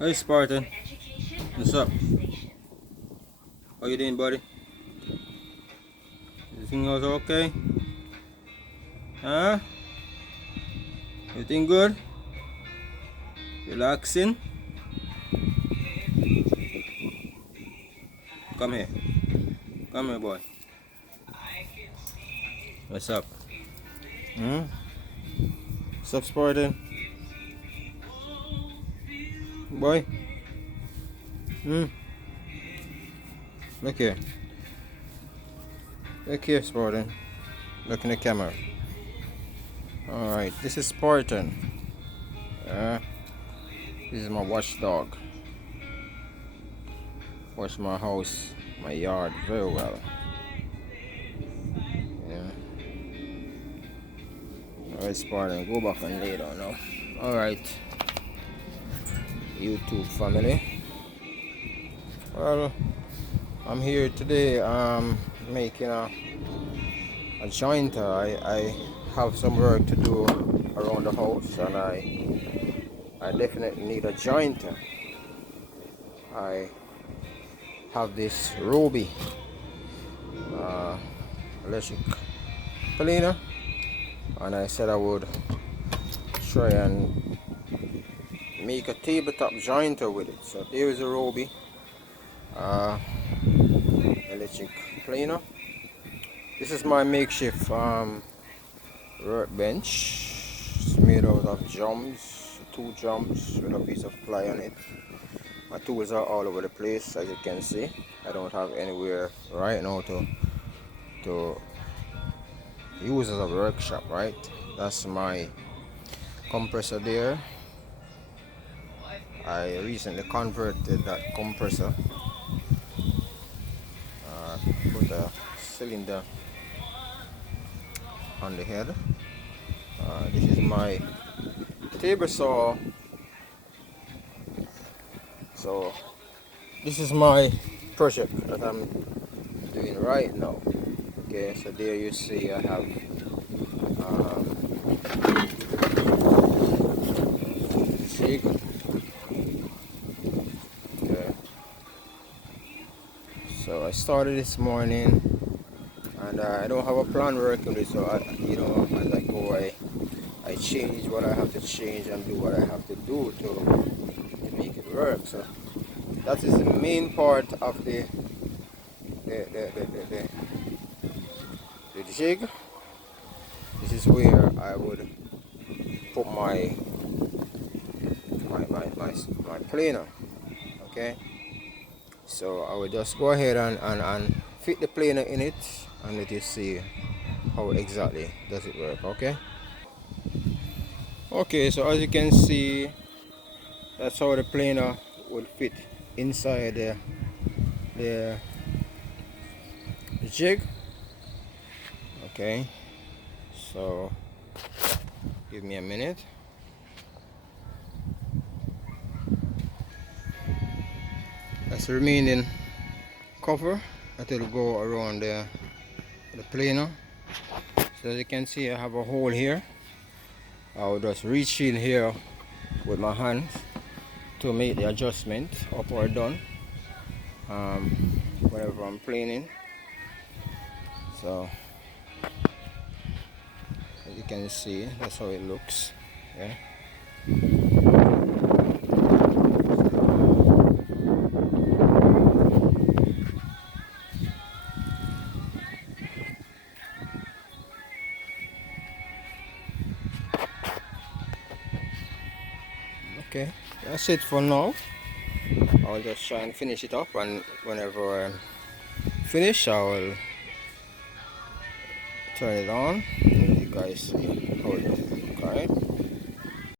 Hey Spartan, what's up? How you doing, buddy? Everything was okay? Huh? Everything good? Relaxing? Come here. Come here, boy. What's up? Hmm? What's up, Spartan? Boy? Hmm? Look here. Look here, Spartan. Look in the camera. Alright, this is Spartan. This is my watchdog. Watch my house, my yard very well. Yeah. Alright, Spartan, go back and lay down now. Alright, YouTube family. Well, I'm here today making a jointer. I have some work to do around the house, and I definitely need a jointer. I have this Roby electric planer, and I said I would try and make a tabletop jointer with it. So there is a Roby electric planer. This is my makeshift workbench. It's made out of drums, 2 drums with a piece of ply on it. My tools are all over the place, as you can see. I don't have anywhere right now to use as a workshop, right? That's my compressor there. I recently converted that compressor. Put a cylinder on the head. This is my table saw. So this is my project that I'm doing right now. Okay, so there you see I have jig. Okay, so I started this morning, and I don't have a plan working with it. So as I go, I change what I have to change and do what I have to do to make it work. So that is the main part of the jig. This is where I would put my planer. Okay, so I will just go ahead and fit the planer in it, and let you see how exactly does it work. Okay, so as you can see, that's how the planer would fit inside the jig. Okay, so give me a minute. That's the remaining cover that will go around the planer. So as you can see, I have a hole here. I will just reach in here with my hands to make the adjustment up or down whenever I'm planing. So as you can see, that's how it looks. Yeah. Okay, that's it for now. I'll just try and finish it up, and whenever I'm finished, I will turn it on and let you guys see how it looks. Alright.